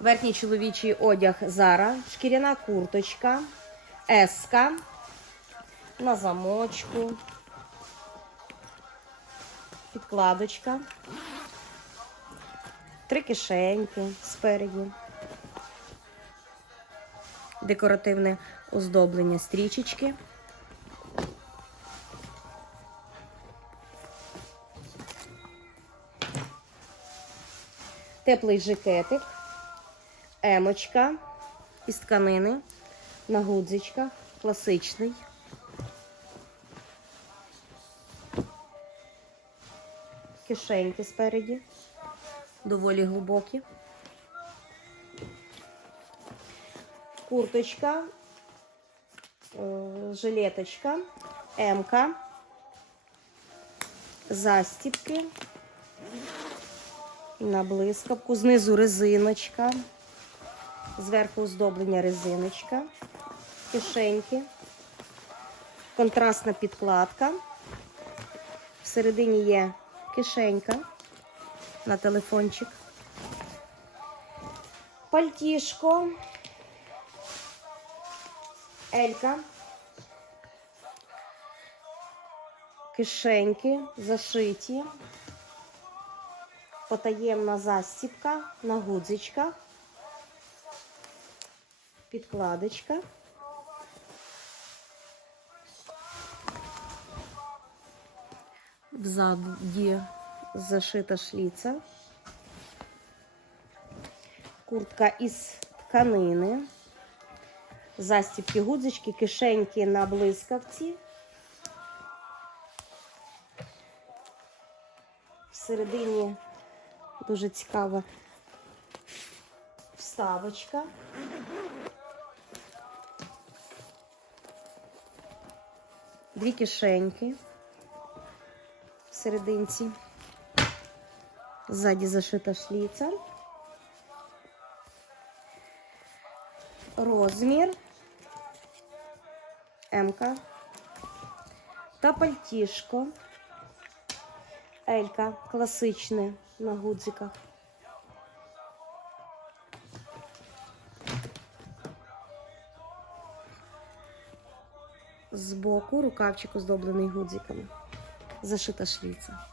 Верхній чоловічий одяг Зара, шкіряна курточка, еска на замочку, підкладочка, три кишеньки спереді, декоративне оздоблення стрічечки. Теплий жакетик, емочка із тканини на гудзичках, класичний. Кишеньки спереді, доволі глибокі. Курточка, е, жилеточка, емка, застіпки на блискавку, знизу резиночка, зверху оздоблення резиночка, кишеньки, контрастна підкладка. Всередині є кишенька на телефончик, пальтішко, елька, кишеньки зашиті. Потаємна застіпка на гудзичках, підкладочка. Взаді зашита шліця. Куртка із тканини. Застіпки, гудзички, кишеньки на блискавці. Всередині Дуже цікава вставочка. Дві кишеньки в. Ззаді зашита шліця. Розмір. М-ка. Та пальтішко. Елька класичне на гудзиках. Збоку рукавчик оздоблений гудзиками. Зашита шліця.